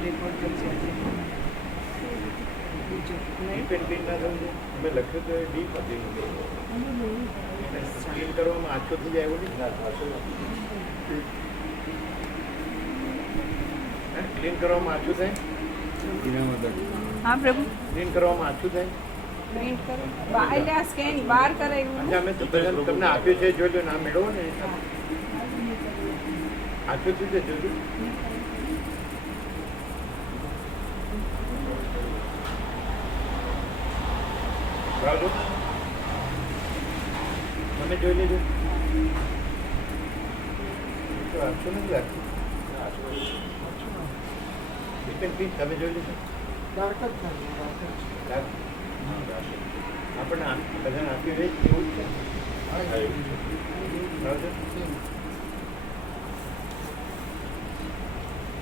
Report કરશે deep and clean અમે લખ્યું તો ડીપ હતી ક્લીન કરવામાં આછો થઈ જાય એવું નહીં ક્લીન કરવામાં આછું થાય હા પ્રભુ ક્લીન કરવામાં આછું થાય પ્રિન્ટ કરો એટલે આ સ્કેન બહાર કરાવ્યું અમે તો તમને આપ્યું છે જોઈ લો ના મેળવો ને આછું થઈ જાય જોજો બરાબર તમે જોઈ લેજો તો આછું નથી લાગતું પ્લીઝ તમે જોઈ લેજો આપણને બધાને આપ્યું રહે એવું જ છે બરાબર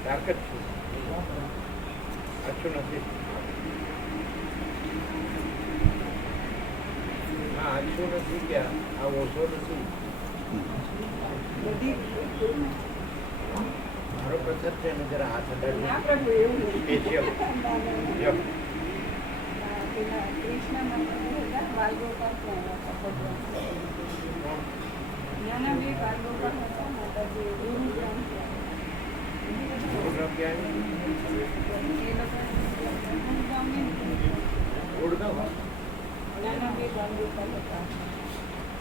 ડાર્ક જ છે આછું નથી હા આછું નથી કે આ ઓછો નથી મારો પ્રસાદ છે ને જરા હાથ અડાડી સ્પેશિયલ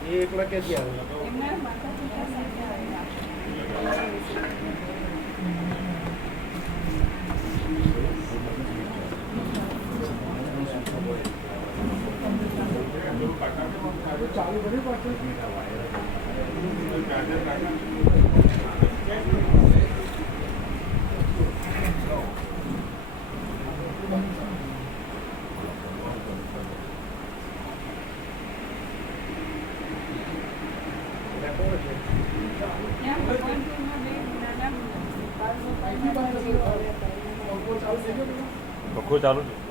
એ એકલા ક્યાંથી આવે ચાલુ કરી પાછું પંખો ચાલુ છે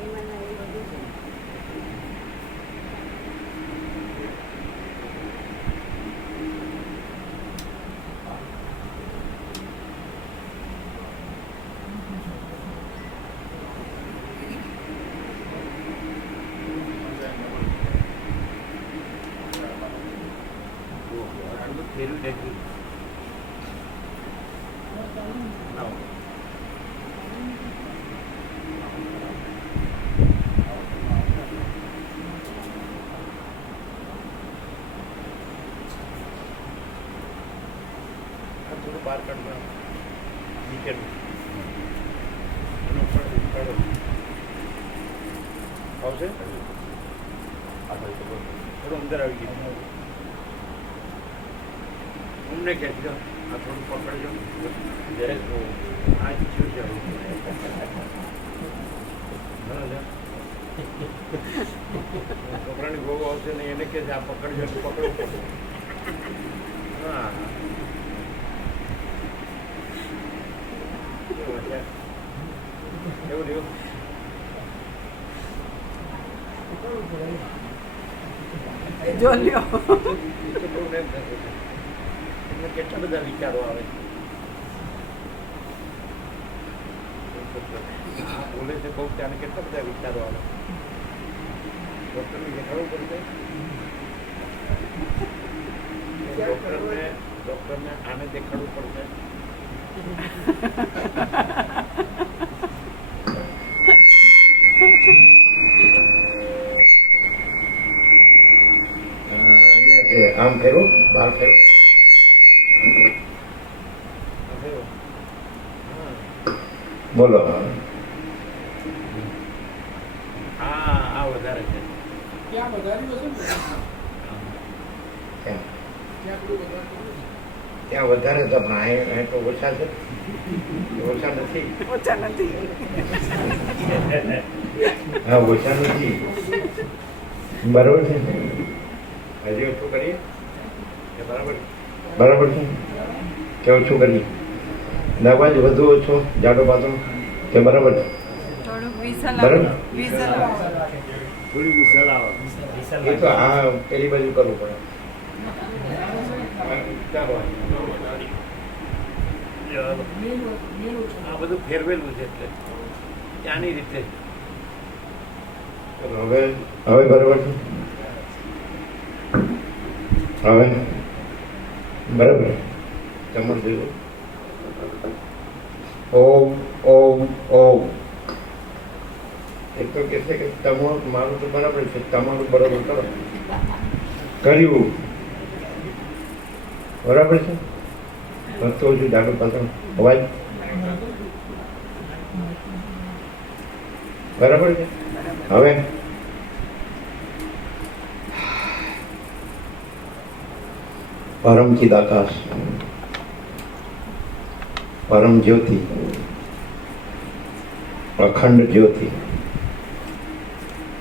ફેરવી દેખી થોડું બહાર કાઢવા નીચેનું આવશે થોડું અંદર આવી ગયું અમને કહેજો આ થોડું પકડજો દરેક આ ઈચ્છ્યું છે છોકરાની ગોગો આવશે ને એને કે આ પકડજો પકડવું પડે હા એવું રહ્યું જો લ્યો એમને કેટલા બધા વિચારો આવે બોલે છે બહુ ત્યાં કેટલા બધા વિચારો આવે ડૉક્ટરને દેખાડવું પડશે ડૉક્ટરને આને દેખાડવું પડશે આમ ફેરો બહાર ફેરો બોલો હા વધારે છે ક્યાં વધાર્યું હશે ને ત્યાં વધારે તો પણ અહીં તો ઓછા છે ઓછા નથી હા ઓછા નથી બરાબર છે હજી ઓછું કરીએ બરાબર બરાબર છે કે ઓછું કરીએ દવા જ વધુ ઓછો જાડો પાતો તે બરાબર બરાબર થોડી વિસલ આવે એ તો આ પેલી બાજુ કરવું પડે આ બધું ફેરવેલું છે એટલે ત્યાંની રીતે હવે હવે બરાબર છે. હવે બરાબર ચમન જોયું. ઓમ ઓમ ઓમ. એક તો કહે છે કે તમારું મારું તો બરાબર છે, તમારું બરાબર કરો. કર્યું બરાબર છે. તો છું ડાડું પાછળ અવાજ બરાબર છે. હવે પરમ ચિદાકાશ, પરમ જ્યોતિ, અખંડ જ્યોતિ,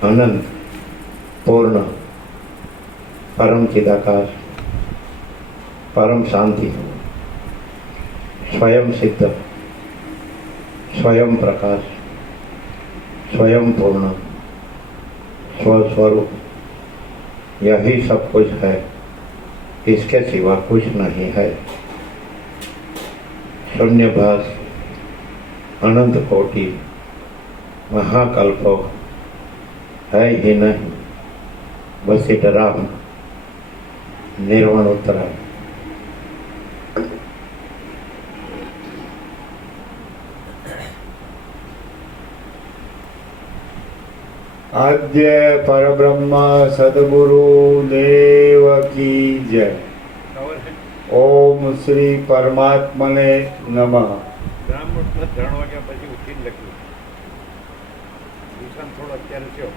અનંત પૂર્ણ, પરમ ચિદાકાશ, પરમ શાંતિ, स्वयं सिद्ध, स्वयं प्रकाश, स्वयं पूर्ण, स्वस्वरूप, यही सब कुछ है, इसके सिवा कुछ नहीं है. शून्यभास, अनंत कोटि, महाकल्प है ही नहीं, बस इतराम निर्वाण उत्तरा. आद्य परब्रह्म सद्गुरु देव की जय. ખબર છે ओम श्री परमात्मने नमः. બ્રાહ્મણ 3 વાગ્યા પછી ઉઠીને લખ્યું. વિશ્રામ થોડો અત્યારે થયો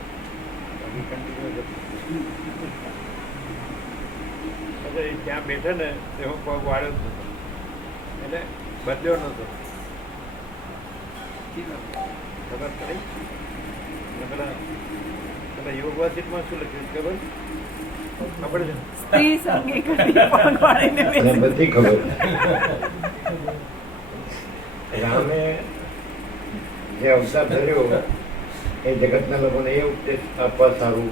બાકી કન્ટિન્યુ એટલે ત્યાં બેઠે ને તે હું પગ વાળ્યો જ નતો એટલે બદલ્યો નતો. ખબર પડી પેલા યુનિવર્સિટીમાં શું લખ્યું ખબર ખબર છે? સ્ત્રી સંગી કરી પગવાળીને અને બેસી. બધી ખબર. રામે જે અવતાર ધર્યો એ જગતના લોકોને એ ઉપદેશ આપવા સારું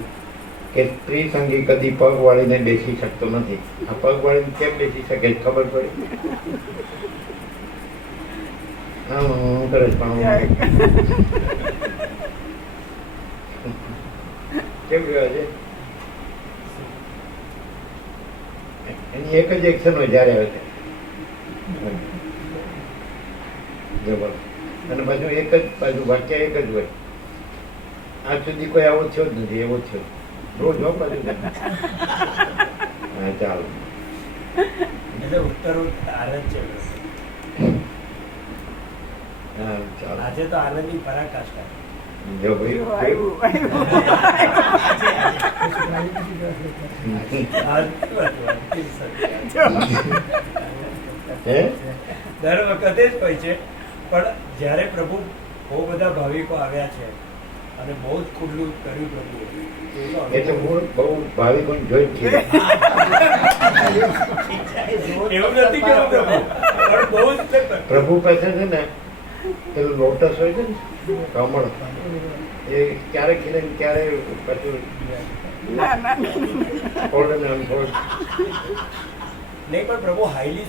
કે સ્ત્રી સંગી કદી પગ વાળીને બેસી શકતો નથી. આ પગ વાળીને કેમ બેસી શકે ખબર પડી? હા કરે છે પણ કેમ રહ્યો છે? એની એક જ એક્શન હોય જ્યારે આવે છે. જબર. અને પાછું એક જ પાછું વાક્ય એક જ હોય. આજ સુધી કોઈ આવો થયો જ નથી. એવો થયો રોજ હો પાછું. હા ચાલો. એટલે ઉત્તર આનંદ છે. હા ચાલો. આજે તો આનંદની પરાકાષ્ઠા. જો ભાઈ આવ્યું, આવ્યું. હે દર વખતે જ હોય છે પણ જ્યારે પ્રભુ બહુ બધા ભાવિકો આવ્યા છે અને બહુ જ ખુલ્લું કર્યું પ્રભુએ એટલે હું બહુ ભાવિકોને જોઈ જ છે. એવું નથી કે પ્રભુ પણ બહુ જ પ્રભુ પાસે છે ને પેલું લોટસ હોય છે ને કમળ એ ક્યારે ખીલે ને ક્યારે પાછું ના, ના, ના. fold and unfold. નહીં પણ પ્રભુ હાઈલી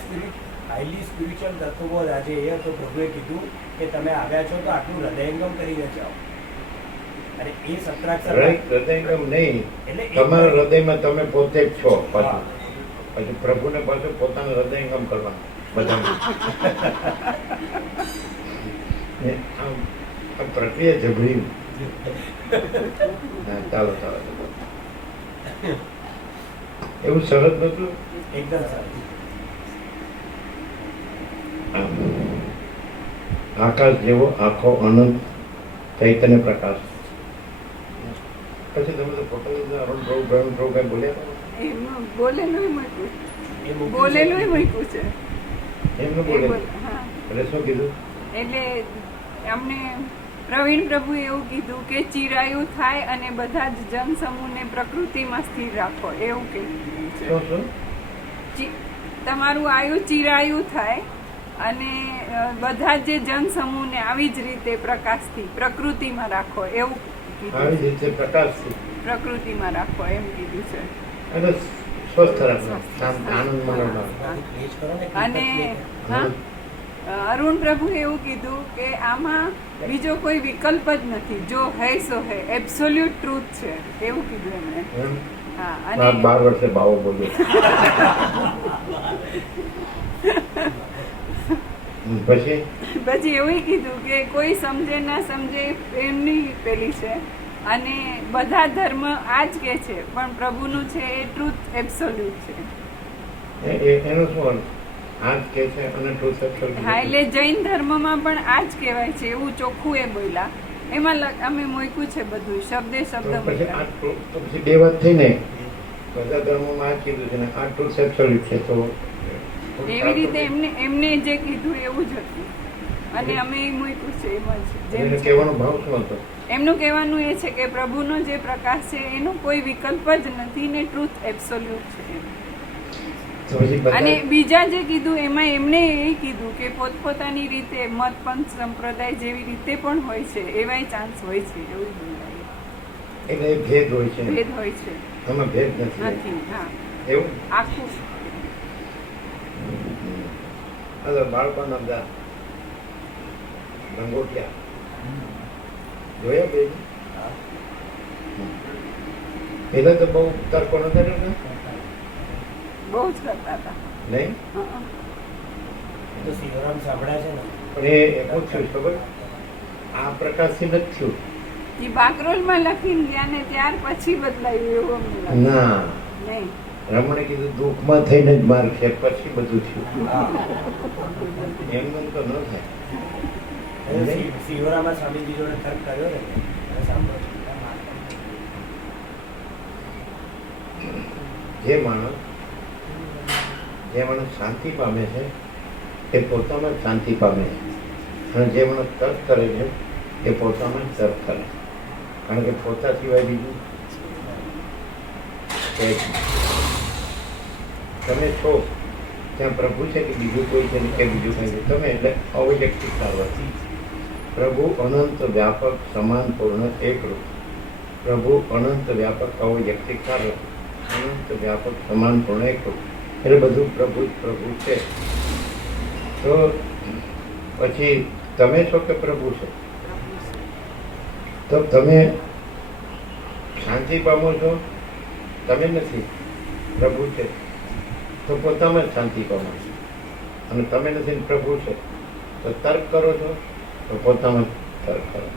સ્પિરિચ્યુઅલ તત્વો આજે એ હતો. પ્રભુએ કીધું કે તમે આવ્યા છો તો આટલું હૃદયંગમ કરીને જાઓ અને એ સત્રાક્ષર હૃદયંગમ નહીં, એટલે તમારા હૃદયમાં તમે પોતે જ છો. પાછું પછી પ્રભુને પાછું પોતાનું હૃદયંગમ કરવાનું બધા. આમ પ્રક્રિયા જબરી. હા ચાલો ચાલો. એવું સરસ નતું. એકદમ સારું. આકાશ જેવો આખો અનંત ચૈતન્ય પ્રકાશ. પછી તમે તો ફોટો અરુણ પ્રભુ કઈ બોલ્યા એમાં બોલેલુંય મૂક્યું. એ મૂક્યું છે. બોલેલુંય મૂક્યું છે. એમને એ બોલે હા. એટલે શું કીધું? એટલે અમને પ્રવીણ પ્રભુએ એવું કીધું કે ચિરાયુ થાય અને બધા જ જનસમૂહને પ્રકૃતિમાં સ્થિર રાખો એવું કીધું છે. શું શું તમારું આયુ ચિરાયુ થાય અને બધા જ જે જનસમૂહને આવી જ રીતે પ્રકાશથી પ્રકૃતિમાં રાખો એવું કીધું આવી છે. રીતે પ્રકાશથી પ્રકૃતિમાં રાખો એમ કીધું છે. અને સ્વસ્થ રાખો, શાંત આનંદ મનોમાં. અને હા અરુણ પ્રભુએ એવું કીધું કે આમાં બીજો કોઈ વિકલ્પ જ નથી, જો હૈ સો હૈ, એબ્સોલ્યુટ ટ્રુથ છે એવું કીધું એમણે. હા, અને 12 વર્ષે બાવો બોલ્યો. પછી એવું કીધું કે કોઈ સમજે ના સમજે એમની પેલી છે, અને બધા ધર્મ આ જ કે છે, પણ પ્રભુનું છે એ ટ્રુથ એબ્સોલ્યુટ છે. એનો શું અર્થ? આ જ કે છે અને ટ્રુથ એબ્સોલ્યુટ. હા, એટલે જૈન ધર્મમાં પણ આ જ કહેવાય છે એવું ચોખ્ખું એ બોલ્યા. એમાં અમે મૂક્યું છે બધું શબ્દે શબ્દ મૂક્યા. પછી બે વાત થઈ ને, બધા ધર્મોમાં આ જ કીધું છે ને આ ટ્રુથ એબ્સોલ્યુટ છે, તો એવી રીતે એમને જે કીધું એવું જ હતું, અને અમે એ મૂક્યું છે એમ જ. એને કહેવાનો ભાવ શું હતો? એમનું કહેવાનું એ છે કે પ્રભુનો જે પ્રકાશ છે એનો કોઈ વિકલ્પ જ નથી ને ટ્રુથ એબ્સોલ્યુટ છે. તો પછી બધા અને બીજા જે કીધું એમાં એમને એ કીધું કે પોતપોતાની રીતે મત પંથ સંપ્રદાય જેવી રીતે પણ હોય છે, એવાય ચાન્સ હોય છે એવું બોલાય. એટલે ભેદ હોય છે, ભેદ હોય છે, આમાં ભેદ નથી. નથી. હા, એવું આખું હવે બાળકોના બધા લંગોટિયા જોયા બે પેલા તો બહુ તર્કો નતા રહેતા બહુ જ કરતા હતા. નહીં, હા. તો સિયોરામ સાંભળ્યા છે ને, પણ એ શું થયું ખબર? આ પ્રકાશથી નથી થયું. એ બાકરોલમાં લખીને ગયા ને ત્યાર પછી બદલાયું એવું અમને લાગે. ના, નહીં, રમણે કીધું દુઃખમાં થઈને જ માર છે, પછી બધું થયું. એમનું તો ન થાય. સિયોરામાં સ્વામીજી જોડે તર્ક કર્યો ને, અને સાંભળો. જે માણસ શાંતિ પામે છે એ પોતામાં જ શાંતિ પામે છે, અને જે માણસ તર્ક કરે છે એ પોતામાં જ તર્ક કરે, કારણ કે પોતા સિવાય બીજું છે જ નહીં. તમે છો ત્યાં પ્રભુ છે કે બીજું કોઈ છે કે બીજું કંઈ છે, તમે એટલે અવૈયક્તિક સારવાથી પ્રભુ અનંત વ્યાપક સમાન પૂર્ણ એકરૂપ. પ્રભુ અનંત વ્યાપક અવૈયક્તિક સારવાર, અનંત વ્યાપક સમાન પૂર્ણ એકરૂપ, એટલે બધું પ્રભુ જ પ્રભુ છે. તો પછી તમે છો કે પ્રભુ છે? તો તમે શાંતિ પામો છો? તમે નથી, પ્રભુ છે. તો પોતામાં જ શાંતિ પામો છો, અને તમે નથી ને પ્રભુ છે તો તર્ક કરો છો, તો પોતામાં જ તર્ક કરો.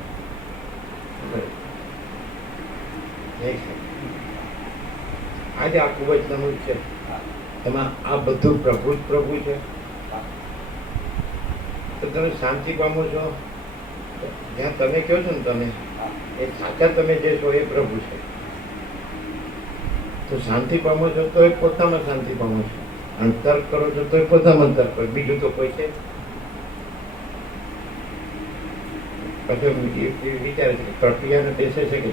આજે આ ખૂબ જ નમૂદ છે, એમાં આ બધું પ્રભુ જ પ્રભુ છે. તો તમે શાંતિ પામો છો, જ્યાં તમે કહો છો ને તમે એ સાચા તમે જે છો એ પ્રભુ છે. તો શાંતિ પામો છો તો એ પોતામાં શાંતિ પામો છો, અને તર્ક કરો છો તો એ પોતામાં તર્ક કરો, બીજું તો કોઈ છે. પછી એ વિચારે છે કે પ્રક્રિયાને બેસે છે કે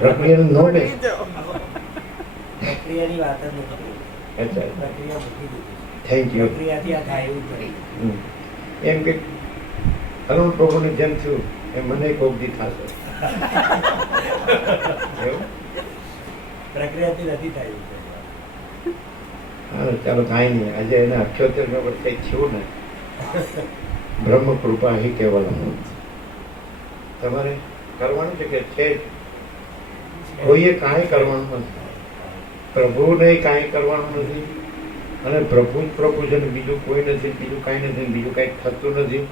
પ્રક્રિયાને ન બેસે. પ્રક્રિયાની વાત જ નથી. અચ્છા, પ્રક્રિયા મૂકી દીધી. Thank you. પ્રક્રિયાથી આ થાય એવું જ નહીં. એમ કે અરુણ પ્રભુને જેમ થયું એમ મને કોક દી થશે. એવું? પ્રક્રિયાથી નથી થાય. હા, ચાલો કાંઈ નહીં. આજે એને 78 વર્ષ કંઈક થયું ને, બ્રહ્મ કૃપા હી કેવલમ. તમારે કરવાનું છે કે છે જ? કોઈએ કાંઈ કરવાનું નથી, પ્રભુને કાંઈ કરવાનું નથી, અને પ્રભુ જ પ્રભુ છે ને બીજું કોઈ નથી, બીજું કાંઈ નથી, બીજું કાંઈ થતું નથી,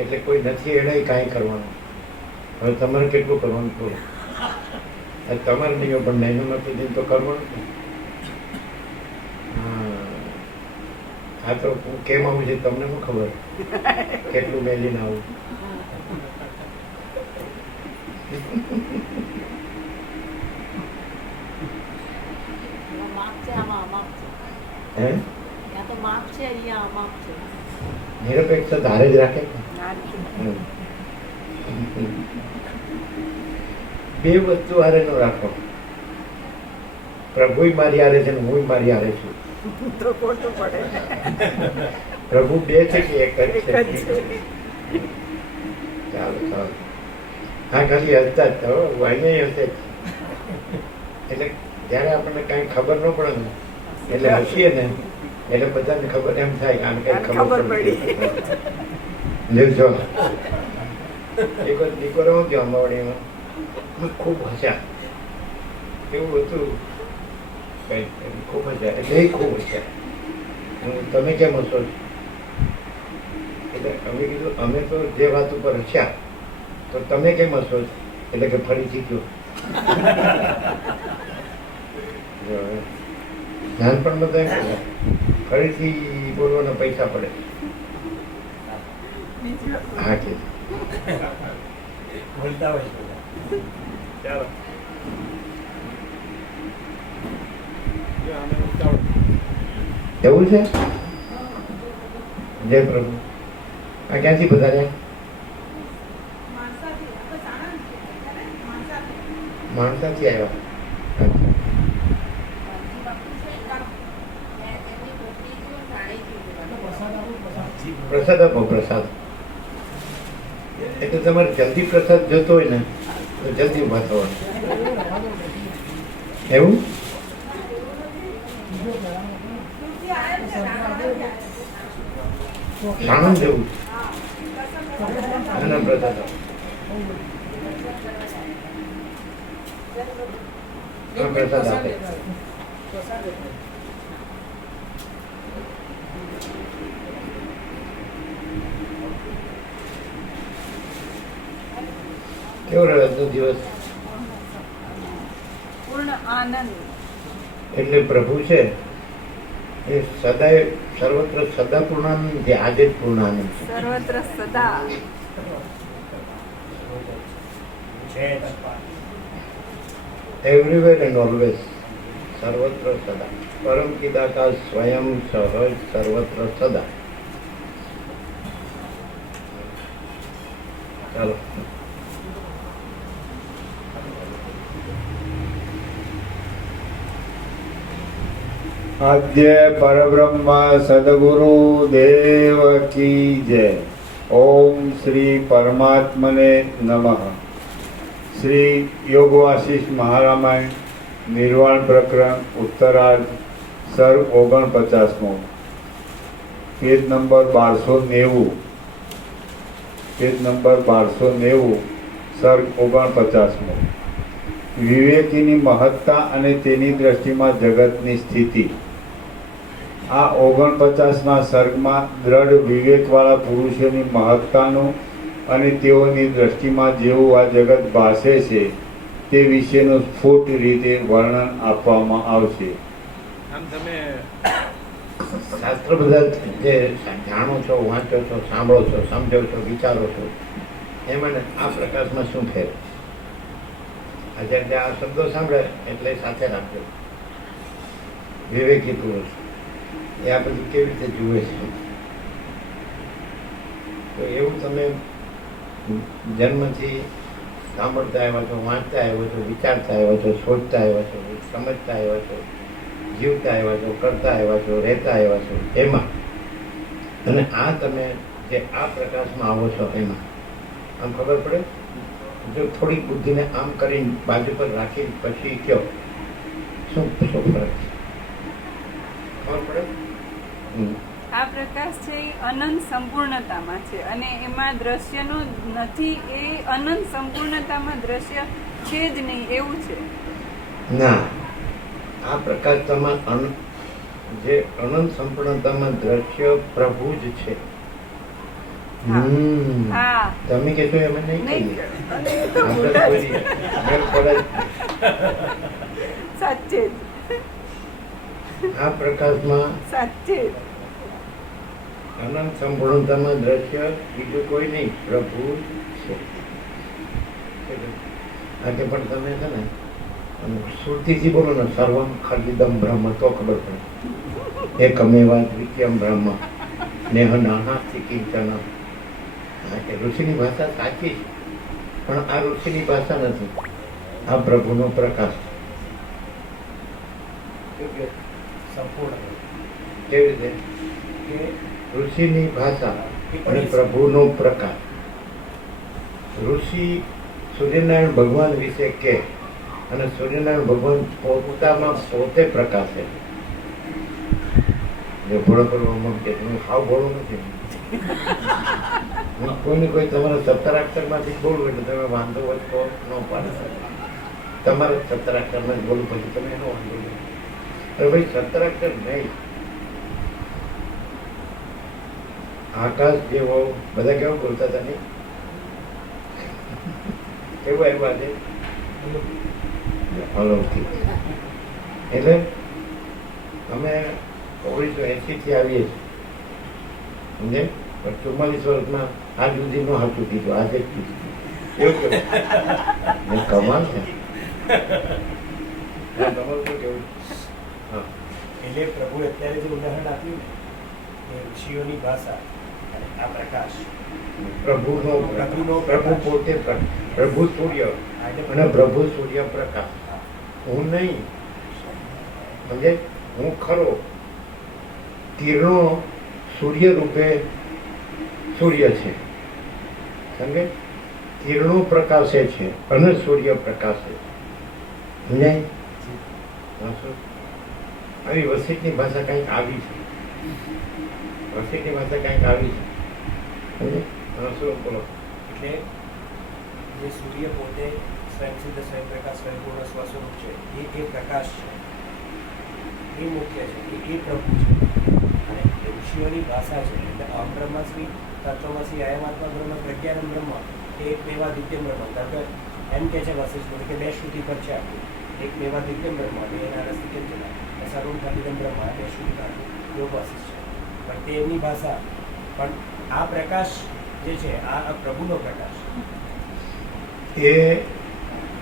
એટલે કોઈ નથી એને કાંઈ કરવાનું. હવે તમારે કેટલું કરવાનું થોડું? તમારે નહીં હોય પણ નૈનો નથી તો કરવાનું. હા, તો હું કેમ આવું છે તમને શું ખબર કેટલું મેલીને આવું? હે? નિરપેક્ષ ધારે જ રાખે. બે વસ્તુ હારે ન રાખો. પ્રભુ મારી હારે છે ને હું મારી હારે છું, તો ખોટું પડે. પ્રભુ બે છે કે એક જ છે? ચાલો ચાલો, હા, ખાલી હસતા જ થયો, અહીંયા હશે જ. એટલે જયારે આપણને કઈ ખબર ન પડે ને એટલે હસીએ ને એટલે બધાને ખબર એમ થાય કે આને કઈ આને ખબર ખબર પડી લેજો એક વખત દીકરો હું ગયો અંબાવાડીમાં ખૂબ હસ્યા એવું હતું કઈ ખૂબ હસ્યા એટલે એ ખૂબ હસ્યા તમે કેમ હશો એટલે અમે કીધું અમે તો જે વાત ઉપર હસ્યા તો તમે કેમ હશો એટલે કે ફરીથી કયો નાનપણમાં તો એમ કહે, ફરીથી બોલવાના પૈસા પડે હા કે બોલતા હોય છે બધા. ચાલો જો આને ઉતાવળ. એવું છે જય પ્રભુ આ ક્યાંથી પધાર્યા માણસાથી આવ્યા અચ્છા. પ્રસાદ આપો પ્રસાદ એટલે તમારે જલ્દી પ્રસાદ જોતો હોય ને તો જલ્દી ઉભા થવાનું એવું આનંદ જેવું આનંદ પ્રસાદ આપો. હા, પ્રસાદ આપે કેવો રહ્યો આજનો દિવસ પૂર્ણ આનંદ. એટલે પ્રભુ છે એ સદાય સર્વત્ર સદા પૂર્ણાનંદ છે આજે જ પૂર્ણાનંદ છે સર્વત્ર સદા છે જ. એવરીવેર એન્ડ ઓલવેઝ સર્વત્ર સદા પરમ કિદાતા સ્વયં સહજ સર્વત્ર સદા ચાલો આદ્ય પરબ્રહ્મ સદગુરુ દેવ કી જય. ઓમ શ્રી પરમાત્મને નમઃ. શ્રી યોગ વાસિષ્ઠ મહારામાયણ નિર્વાણ પ્રકરણ ઉત્તરાર્ધ સર્ગ 49મો પેજ નંબર 1290 પેજ નંબર 1290 સર્ગ 49મો. વિવેકીની મહત્તા અને તેની દ્રષ્ટિમાં જગતની સ્થિતિ. આ 49મા સર્ગમાં દ્રઢ વિવેકવાળા પુરુષોની મહત્તાનું અને તેઓની દ્રષ્ટિમાં જેવું આ જગત ભાસે છે તે વિશેનું સ્ફુટ રીતે વર્ણન આપવામાં આવશે. આમ તમે શાસ્ત્ર બધા જે જાણો છો વાંચો છો સાંભળો છો સમજો છો વિચારો છો એમાં આ પ્રકાશમાં શું ફેર આજે આ શબ્દો સાંભળે એટલે સાથે રાખજો વિવેકી પુરુષ એ આ બધું કેવી રીતે જુએ છે તો એવું તમે જન્મથી સાંભળતા આવ્યા છો વાંચતા આવ્યા છો વિચારતા આવ્યા છો સોચતા આવ્યા છો સમજતા આવ્યા છો જીવતા આવ્યા છો કરતા આવ્યા છો રહેતા આવ્યા છો એમાં અને આ તમે જે આ પ્રકાશમાં આવો છો એમાં આમ ખબર પડે જો થોડીક બુદ્ધિને આમ કરીને બાજુ પર રાખી પછી કયો શું શું ફરક છે ખબર પડે આ પ્રકાશ છે એ અનંત સંપૂર્ણતામાં છે અને એમાં દ્રશ્યનો નથી એ અનંત સંપૂર્ણતામાં દ્રશ્ય છે જ નહીં એવું છે. ના આ પ્રકાશ તમારા જે અનંત સંપૂર્ણતામાં દ્રશ્ય પ્રભુ જ છે. હા તમે કહેશો એમ નહીં નહીં કહીએ અને એ તો આપણે બોલા જ. કોઈ મેળ પડે જ. સાચે જ આ પ્રકાશમાં સાચે જ અનંત સંપૂર્ણતામાં દ્રશ્ય બીજું કોઈ નહીં પ્રભુ છે. આ કે પણ તમે છે ને શ્રુતિથી બોલો ને સર્વમ ખલિદમ બ્રહ્મ તો ખબર પડે એકમેવા દ્વિતીયમ બ્રહ્મ નેહ નાનાસ્તિ કિંચન. એ ઋષિની ભાષા સાચી છે પણ આ ઋષિની ભાષા નથી આ પ્રભુનો પ્રકાશ છે. સંપૂર્ણ કેવી રીતે કે ઋષિની ભાષા અને પ્રભુનો પ્રકાશ. ઋષિ સૂર્યનારાયણ ભગવાન વિશે કે અને સૂર્યનારાયણ ભગવાન પોતામાં પોતે પ્રકાશે એ ભોળો કરવામાં કે હું હાવ ભોળો નથી. હું કોઈને કોઈ તમારા 17 અક્ષરમાંથી બોલું એટલે તમે વાંધો હોય તો ન પાડે. તમારે 17 અક્ષરમાં જ બોલું પછી તમે એનો વાંધો નહીં. અરે ભાઈ 17 અક્ષર નહીં, આકાશ જેવો બધા કેવું બોલતા હતા નહીં? કેવું આવ્યું આજે? અલૌકિક. એટલે અમે 1980 થી આવીએ છીએ, સમજે? પણ 44 વર્ષમાં આજ સુધી નો હાથું કીધું, આજે જ કીધું. એવું કેવું કમાલ છે. હા, તમારું શું કેવું? હા, એટલે પ્રભુએ અત્યારે જે ઉદાહરણ આપ્યું ને એ ઋષિઓની ભાષા અને આ પ્રકાશ પ્રભુનો પ્રભુનો પ્રભુ પોતે પ્રભુ સૂર્ય અને પ્રભુ સૂર્ય પ્રકાશ. હું નહીં, સમજે? હું ખરો. કિરણો સૂર્ય રૂપે સૂર્ય છે, સમજે? કિરણો પ્રકાશે છે અને સૂર્ય પ્રકાશે. સમજાય? આવી વસિકની ભાષા કંઈક આવી છે. વસિકની ભાષા કંઈક આવી છે. સમજે? શું બોલો? એટલે જે સૂર્ય પોતે સ્વયં સિદ્ધ સ્વયં પ્રકાશ સ્વયંપૂર્ણ સ્વસ્વરૂપ છે એ પ્રકાશ છે, એ મુખ્ય છે, એ પ્રભુ છે. અને ઋષિઓની ભાષા છે એટલે અહમ બ્રહ્માસ્મિ તત્વમસી અયમાત્મા બ્રહ્મ પ્રજ્ઞાનમ બ્રહ્મ એ એક મેવા દિવ્યમ બ્રહ્મ. કારણ કે એમ કે છે વશિષ્ઠ કે 2 શ્રુતિ પર છે આપણું. એક મેવા દિવ્યમ બ્રહ્મ અને એના રસ્તે કેમ છે સર્વમ ખાદિદમ બ્રહ્મ 2 શ્રુતિ કાઢું યોગ વશિષ્ઠ છે. પણ તે એમની ભાષા. પણ આ પ્રકાશ જે છે આ પ્રભુનો પ્રકાશ. એ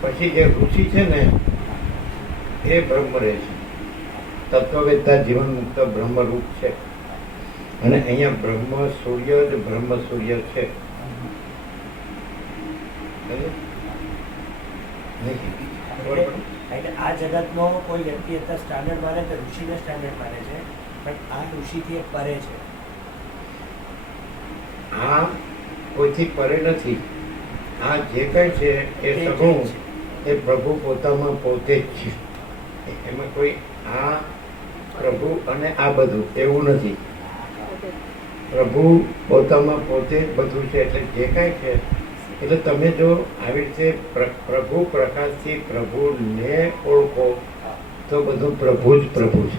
પછી જે ઋષિ છે ને એ બ્રહ્મ રહે છે. તત્વવેદતા જીવન મુક્ત બ્રહ્મરૂપ છે. અને અહીંયા બ્રહ્મ સૂર્ય જ બ્રહ્મ સૂર્ય છે. એટલે આ જગતનો કોઈ વ્યક્તિ અત્યારે સ્ટાન્ડર્ડ માને તો ઋષિને સ્ટાન્ડર્ડ માને છે, પણ આ ઋષિથી એ પરે છે. આ કોઈથી પરે નથી. આ જે કંઈ છે એ સગુણ, એ પ્રભુ પોતામાં પોતે જ છે. એમાં કોઈ આ પ્રભુ અને આ બધું એવું નથી. પ્રભુ પોતામાં પોતે જ બધું છે. એટલે જે કાંઈ છે એટલે તમે જો આવી રીતે પ્રભુ પ્રકાશથી પ્રભુને ઓળખો તો બધું પ્રભુ જ પ્રભુ છે.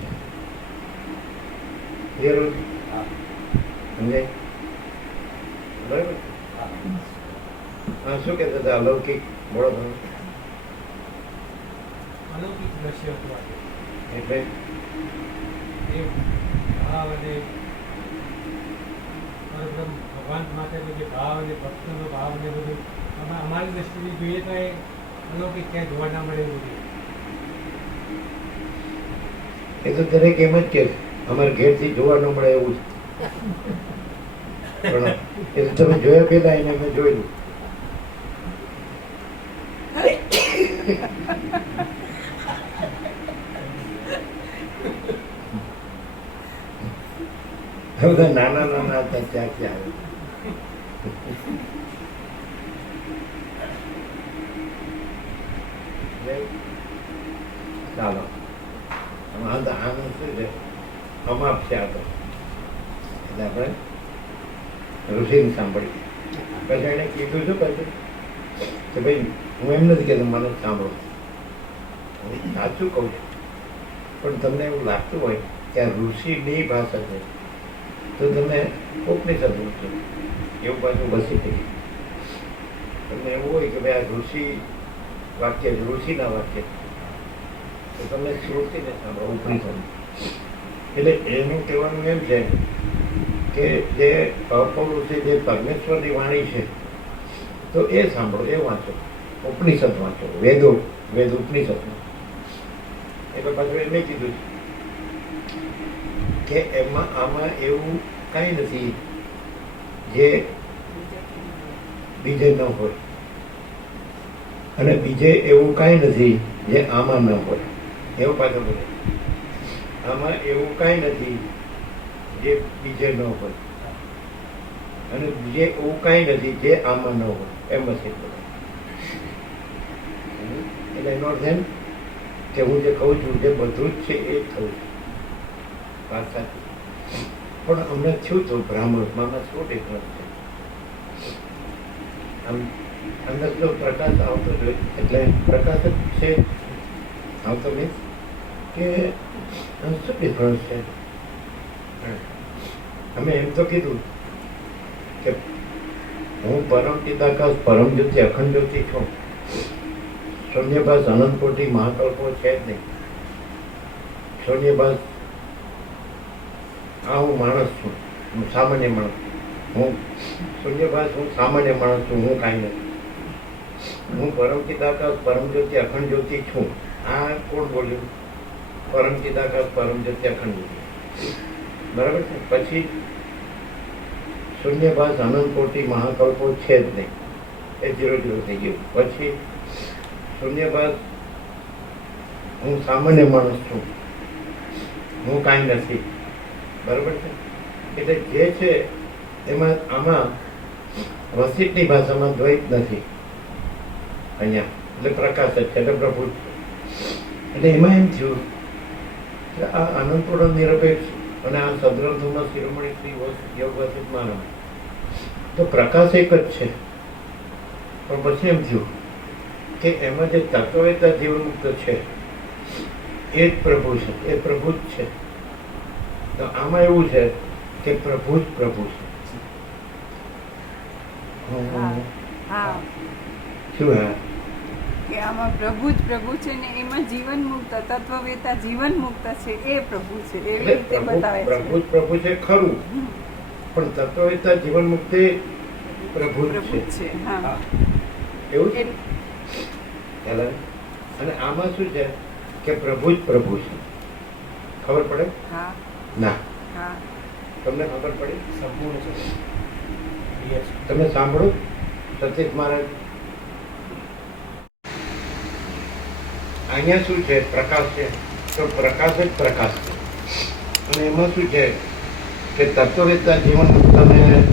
સમજાય? બરાબર? હા, શું કહેતા હતા? અલૌકિક બોલો તમે. અલૌકિક દ્રશ્ય હતું આજે. એટલે એ ભાવ અને પરબ્રહ્મ ભગવાન માટેનો જે ભાવ અને ભક્તનો ભાવ અને બધું અમારી દ્રષ્ટિથી જોઈએ તો એ અલૌકિક ક્યાંય જોવા ના મળે એવું નથી. એ તો દરેક એમ જ કે અમારે ઘેરથી જોવા ન મળે એવું છે. પણ એ તો તમે જોયા પેલા એને મેં જોયેલું. બધા નાના નાના હતા ત્યાંથી આવે. ચાલો આનંદ શું છે? અમાપ છે આ તો. એટલે આપણે ઋષિને સાંભળીએ. પછી એને કીધું શું પછી કે ભાઈ હું એમ નથી કહેતો મને સાંભળો, હું સાચું કહું છું. પણ તમને એવું લાગતું હોય કે આ ઋષિની ભાષા છે તો તમે ઉપનિષદ મૂકજો. એવું પાછું વસી થઈ. તમને એવું હોય કે ભાઈ આ ઋષિ વાક્ય ઋષિના વાક્ય તો તમે શ્રુતિને સાંભળો, ઉપનિષદ. એટલે એનું કહેવાનું એમ છે કે જે અપૌરુષે જે પરમેશ્વરની વાણી છે તો એ સાંભળો, એ વાંચો, ઉપનિષદ વાંચો, વેદ ઉપનિષદમાં. એટલે પાછું એમ કીધું કે એમાં આમાં એવું કાંઈ નથી જે બીજે ન હોય, અને બીજે એવું કાંઈ નથી જે આમાં ન હોય. એવું પાછું બોલે આમાં એવું કાંઈ નથી જે બીજે ન હોય, અને બીજે એવું કાંઈ નથી જે આમાં ન હોય. એમ જ બોલે. એટલે એનો અર્થ એમ કે હું જે કહું છું જે બધું જ છે એ જ કહું છું. વાત સાચી. પણ અમને થયું હતું બ્રાહ્મણમાં શું ડિફરન્સ છે? આમ અંદર જો પ્રકાશ આવતો જોઈએ એટલે પ્રકાશ જ છે આવતો મીન્સ કે શું ડિફરન્સ છે? અમે એમ તો કીધું કે હું પરમ ચિદાકાશ પરમ જ્યોતિ અખંડ જ્યોતિ છું, શૂન્યભાસ અનંત કોટી મહાકલ્પો છે જ નહીં. શૂન્યભાસ આ હું માણસ છું, હું સામાન્ય માણસ, હું શૂન્યભાસ હું સામાન્ય માણસ છું, હું કાંઈ નથી. હું પરમ ચિદાકાશ પરમ જ્યોતિ અખંડ જ્યોતિ છું. આ કોણ બોલ્યું? પરમ ચિદાકાશ પરમ જ્યોતિ અખંડ જ્યોતિ, બરાબર છે. પછી શૂન્યભાસ અનંત કોટી મહાકલ્પો છે જ નહીં, એ 0 થઈ ગયું. પછી શૂન્યભાસ હું સામાન્ય માણસ છું, હું કાંઈ નથી, બરાબર છે. એટલે જે છે એમાં આમાં વસિતની ભાષામાં દ્વૈત નથી અહીંયા, એટલે પ્રકાશ જ છે, એટલે પ્રભુ જ છે. એટલે એમાં એમ થયું કે આ આનંદપૂર્ણ નિરપેક્ષ અને આ સદગ્રંથોમાં શિરોમણી શ્રી યોગ વસિત માનવ તો પ્રકાશ એક જ છે. પણ પછી એમ થયું કે એમાં જે તત્વવેતા જીવનમુક્ત છે એ જ પ્રભુ છે, એ પ્રભુ જ છે. તો આમાં એવું છે કે પ્રભુ જ પ્રભુ છે. હા શું હા? કે આમાં પ્રભુ જ પ્રભુ છે ને એમાં જીવન મુક્ત તત્વવેતા જીવન મુક્ત છે એ પ્રભુ છે, એવી એટલે રીતે બતાવે પ્રભુ છે. જ પ્રભુ છે ખરું, પણ તત્વવેતા જીવન મુક્તિ પ્રભુ જ પ્રભુ છે. જ છે. હા એવું છે. એ- ખ્યાલ આવે? અને આમાં શું છે કે પ્રભુ જ પ્રભુ છે. ખબર પડે? હા ના. હા તમને ખબર પડી? સંપૂર્ણ છે. Yes. તમે સાંભળો સતીશ મહારાજ, અહીંયા શું છે? પ્રકાશ છે, તો પ્રકાશ જ પ્રકાશ છે. અને એમાં શું છે કે તત્વવેતા જીવન મુક્તને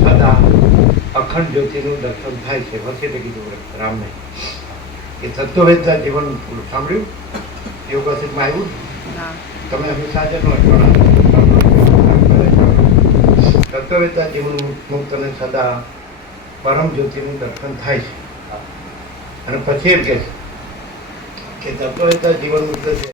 સદા અખંડ જ્યોતિનું દર્શન થાય છે. વચ્ચે કીધું રામને કે તત્વવેતા જીવન સાંભળ્યું? યોગાસિતમાં આવ્યું? હા તમે હંમેશા જ નો તત્વવેતા જીવન મુક્ત અને સદા પરમ જ્યોતિનું દર્શન થાય છે. અને પછી એમ કે છે કે તત્વવેતા જીવન મુક્ત છે